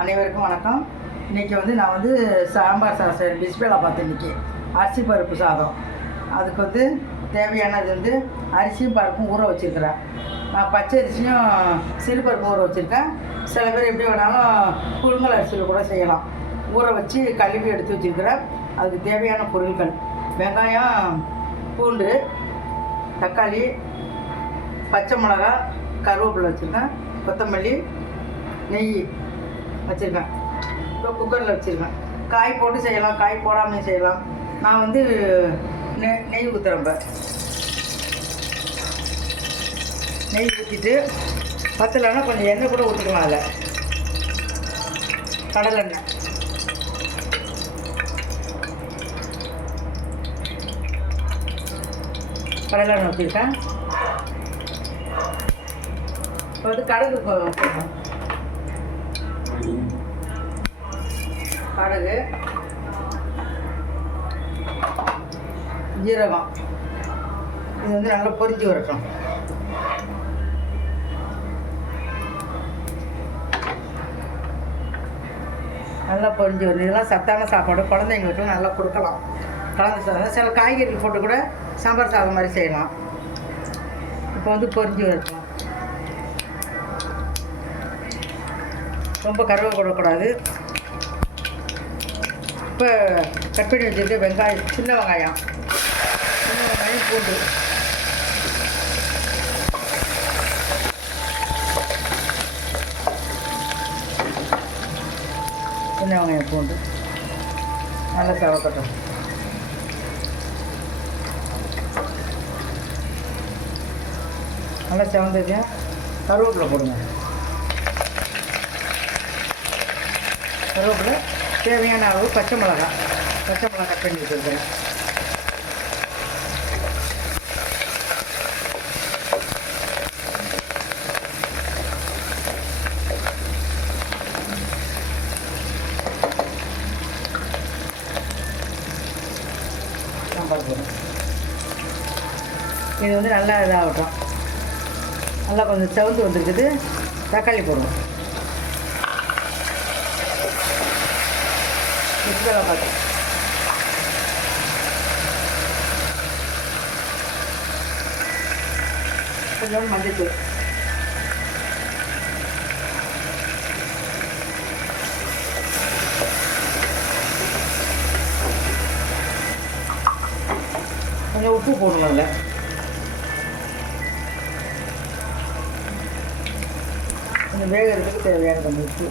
அனைவருக்கும் வணக்கம். இன்றைக்கி வந்து நான் வந்து சாம்பார் சாதம் செய்கிறேன் டிஸ்பிளேல பார்த்தேன் இன்றைக்கி அரிசி பருப்பு சாதம். அதுக்கு வந்து தேவையானது வந்து அரிசியும் பருப்பும் ஊற வச்சுருக்கிறேன். நான் பச்சை அரிசியும் சிறுபருப்பும் ஊற வச்சுருக்கேன். சில பேர் எப்படி வேணாலும் புழுங்கல் அரிசியில் கூட செய்யலாம். ஊற வச்சு கழுவி எடுத்து வச்சுருக்கிறேன். அதுக்கு தேவையான பொருட்கள். வெங்காயம் பூண்டு தக்காளி பச்சை மிளகா கருவேப்பிலை வச்சுருக்கேன். கொத்தமல்லி நெய். வச்சுருக்கேன். இப்போ குக்கரில் வச்சுருக்கேன். காய் போட்டு செய்யலாம் காய் போடாமல் செய்யலாம். நான் வந்து நெ நெய் ஊற்றுறேன் இப்போ. நெய் ஊற்றிட்டு பத்தலைன்னா கொஞ்சம் எண்ணெய் கூட ஊற்றிக்கலாம் அதில். கடலெண்ணெய் கடலெண்ணெய் ஊற்றிருக்கேன் இப்போ வந்து கடுகு கடுகு ஜீரகம். இது வந்து நல்லா பொரிஞ்சு வரட்டும் நல்லா பொரிஞ்சு வரணும். இதெல்லாம் சத்தான சாப்பாடு. குழந்தைங்களுக்கு நல்லா கொடுக்கலாம். கலந்து சாதம். சில காய்கறி போட்டு கூட சாம்பார் சாதம் மாதிரி செய்யலாம். இப்போ வந்து பொரிஞ்சு வரட்டும் ரொம்ப கருவை போடக்கூடாது. இப்போ கட் பண்ணி வச்சுருக்க வெங்காயம் சின்ன வெங்காயம். சின்ன வெங்காயம் பூண்டு. சின்ன வெங்காயம் பூண்டு நல்லா செவக்கட்டும் நல்லா செவந்தது கருவேப்பிலை போடுங்க. கருவேப்பிலை தேவையான அளவு பச்சை மிளகா பச்சை மிளகா கட் பண்ணி வச்சுருக்கிறேன் இது வந்து நல்லா இதாகட்டும். நல்லா கொஞ்சம் செவந்து வந்துருக்குது. தக்காளி போடுவோம். மிக்சரை கொஞ்சம் கொஞ்சம் உப்பு போடணும் இல்லை கொஞ்சம் வேகிறதுக்கு தேவையான கொஞ்சம் உப்பு.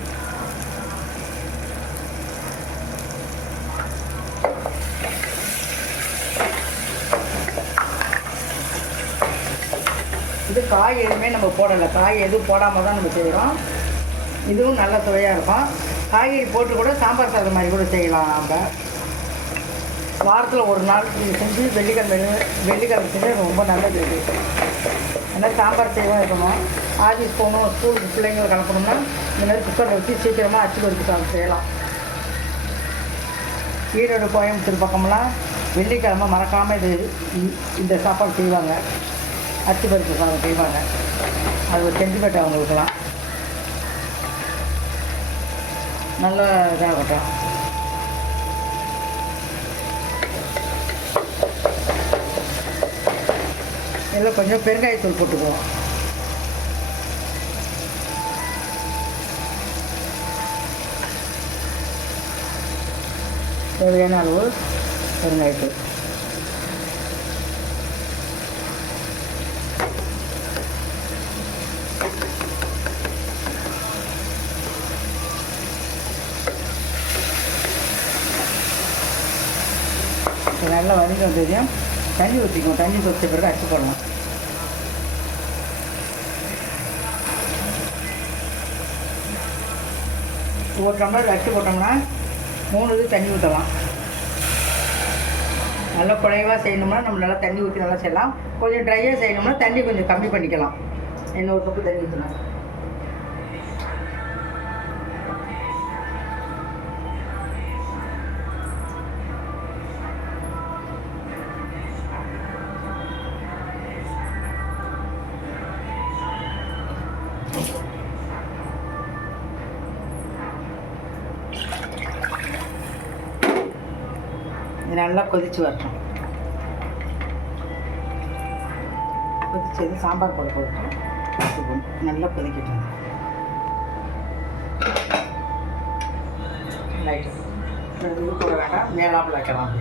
வந்து காய் எதுவுமே நம்ம போடலை. காய் எதுவும் போடாமல் தான் நம்ம செய்கிறோம். இதுவும் நல்ல சுவையாக இருக்கும். காய்கறி போட்டு கூட சாம்பார் சாதம் மாதிரி கூட செய்யலாம் நம்ம. வாரத்தில் ஒரு நாள் செஞ்சு வெள்ளிக்கிழமை வெள்ளிக்கிழமை செஞ்சால் ரொம்ப நல்லது இது. ஏன்னா சாம்பார் செய்வோம் இருக்கணும். ஆஃபீஸ் போகணும் ஸ்கூலுக்கு பிள்ளைங்களை கலப்பணும்னா இந்த மாதிரி குக்கரில் வச்சு சீக்கிரமாக அச்சு பறிச்சு சாதம் செய்யலாம். ஈரோடு கோயம்புத்தூர் பக்கம்லாம் வெள்ளிக்கிழமை மறக்காமல் இது இ- இந்த சாப்பாடு செய்வாங்க. அச்சு பருப்பு சாதம் செய்வாங்க. அது ஒரு சென்டிமெண்ட் அவங்களுக்குலாம் நல்லா இதாகட்டும் இதில் கொஞ்சம் பெருங்காயத்தூள் போட்டுக்குவோம். தேவையான அளவு பெருங்காயத்தூள். இது நல்லா வதங்கி வந்ததையும் தண்ணி ஊற்றிக்குவோம் தண்ணி கொதிச்ச பிறகு அச்சு போடலாம். ஒரு டம்ளர் அச்சு போட்டோம்னா மூணு இது தண்ணி ஊற்றலாம் நல்லா குறைவாக செய்யணும்னா நம்ம நல்லா தண்ணி ஊற்றி நல்லா செய்யலாம். கொஞ்சம் ட்ரையாக செய்யணும்னா தண்ணி கொஞ்சம் கம்மி பண்ணிக்கலாம். இன்னொரு கப்பு தண்ணி ஊற்றணும் இது நல்லா கொதிச்சு வரட்டும். கொதிச்சது சாம்பார் போட போட்டு நல்லா கொதிக்கட்டும். லைட்டு. இது வேண்டாம். மேலாப்பில் வைக்கலாம்.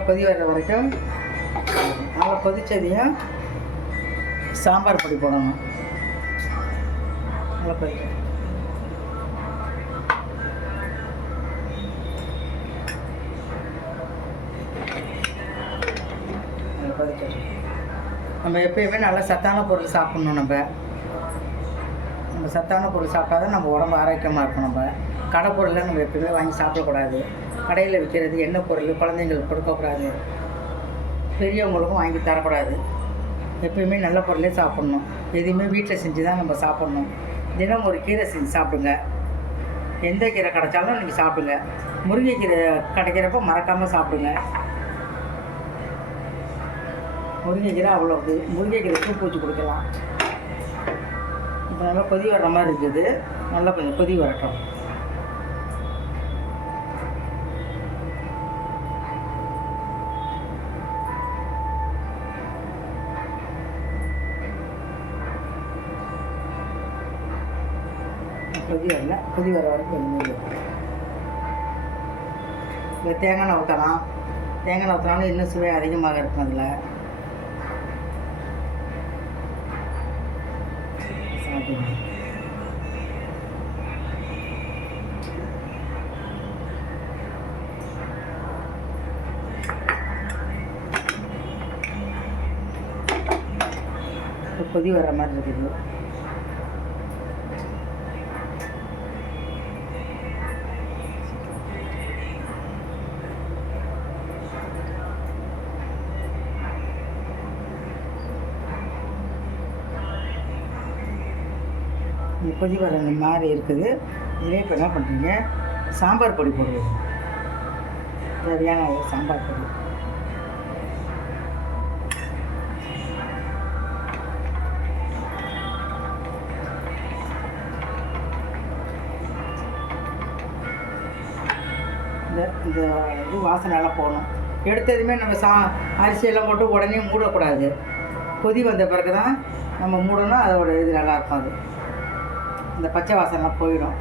நல்லா கொதி வர்ற வரைக்கும் நல்லா கொதித்ததையும் சாம்பார் பொடி போடணும். நல்லா கொதிக்கும் நம்ம எப்பயுமே நல்லா சத்தான பொருள் சாப்பிட்ணும் நம்ம. நம்ம சத்தான பொருள் சாப்பிட்டா தான் நம்ம உடம்பு ஆரோக்கியமாக இருக்கும் நம்ம. கடை பொருளை நம்ம எப்பயுமே வாங்கி சாப்பிடக்கூடாது. கடையில் விற்கிறது எண்ணெய் பொருள் குழந்தைங்களுக்கு கொடுக்கக்கூடாது. பெரியவங்களுக்கும் வாங்கி தரக்கூடாது. எப்பயுமே நல்ல பொருளே சாப்பிட்ணும். எதுவுமே வீட்டில் செஞ்சு தான் நம்ம சாப்பிட்ணும். தினம் ஒரு கீரை செஞ்சு சாப்பிடுங்க. எந்த கீரை கிடைச்சாலும் நீங்கள் சாப்பிடுங்க. முருங்கைக்கீரை கிடைக்கிறப்ப மறக்காமல் சாப்பிடுங்க. முருங்கைக்கீரை அவ்வளோ இது. முருங்கைக்கீரை சூப் வச்சு கொடுக்கலாம். இப்போ நல்லா கொதி வர்ற மாதிரி இருக்குது. நல்லா கொஞ்சம் கொதி வரட்டும். கொதி வரல கொதி வர வரைக்கும் எண்ணெய் மூடி தேங்காய் எண்ணெய் ஊற்றலாம் தேங்காய் ஊற்றினாலும் இன்னும் சுவை அதிகமாக இருக்கும் அதில். சாப்பிடுங்க. கொதி வர மாதிரி இருக்குது. இந்த கொதி வர மாதிரி இருக்குது. இதே இப்போ என்ன பண்ணுறீங்க சாம்பார் பொடி போடுவீங்க தேவையான ஒரு சாம்பார் பொடி. இந்த இந்த இது வாசனை போகணும் எடுத்ததுமே நம்ம சா அரிசியெல்லாம் போட்டு உடனே மூடக்கூடாது. கொதி வந்த பிறகு தான் நம்ம மூடணும். அதோட இது நல்லாயிருக்கும் அது. அந்த பச்சை வாசனைலாம் போயிடும்.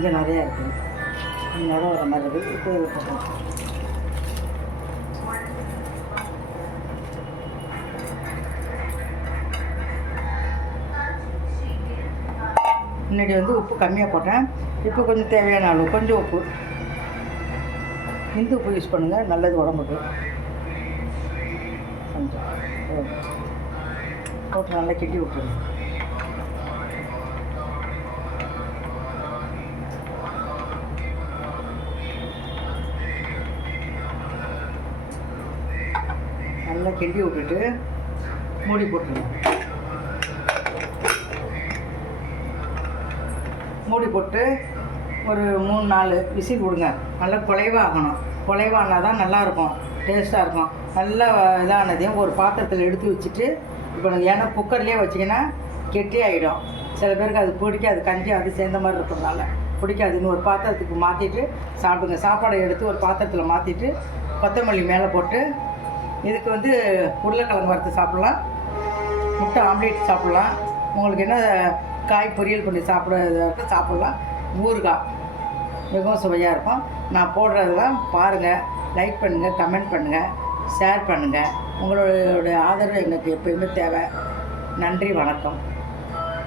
இங்கே நிறையா இருக்குது கொஞ்சம் வர மாதிரி இருக்குது இப்போ இதில் முன்னாடி வந்து உப்பு கம்மியாக போட்டேன். இப்போ கொஞ்சம் தேவையான அளவு கொஞ்சம் உப்பு. இந்து உப்பு யூஸ் பண்ணுங்கள் நல்லது உடம்புக்கு. கொஞ்சம். போட்டு நல்லா கெட்டி விட்டுருங்க. கிண்டி விட்டுட்டு மூடி போட்டுருங்க. மூடி போட்டு ஒரு மூணு நாலு விசில் விடுங்க. நல்லா குலைவாகணும் குலைவானா தான் நல்லாயிருக்கும். டேஸ்ட்டாக இருக்கும். நல்லா இதானதையும் ஒரு பாத்திரத்தில் எடுத்து வச்சுட்டு இப்போ ஏன்னா குக்கர்லேயே வச்சிங்கன்னா கெட்டி ஆகிடும் சில பேருக்கு அது பிடிக்காது. கஞ்சி அது சேர்ந்த மாதிரி இருக்கிறதுனால பிடிக்காதுன்னு ஒரு பாத்திரத்துக்கு மாற்றிட்டு சாப்பிடுங்க. சாப்பாடை எடுத்து ஒரு பாத்திரத்தில் மாற்றிட்டு கொத்தமல்லி மேலே போட்டு இதுக்கு வந்து உருளைக்கிழங்கு வறுத்து சாப்பிட்லாம். முட்டை ஆம்லேட் சாப்பிட்லாம். உங்களுக்கு என்ன காய் பொரியல் பண்ணி சாப்பிட்றதுக்கு சாப்பிட்லாம். ஊறுகாய் மிகவும் சுவையாக இருக்கும். நான் போடுறதெல்லாம் பாருங்கள் லைக் பண்ணுங்கள் கமெண்ட் பண்ணுங்கள் ஷேர் பண்ணுங்கள் உங்களோட ஆதரவு எனக்கு எப்பயுமே தேவை. நன்றி வணக்கம்.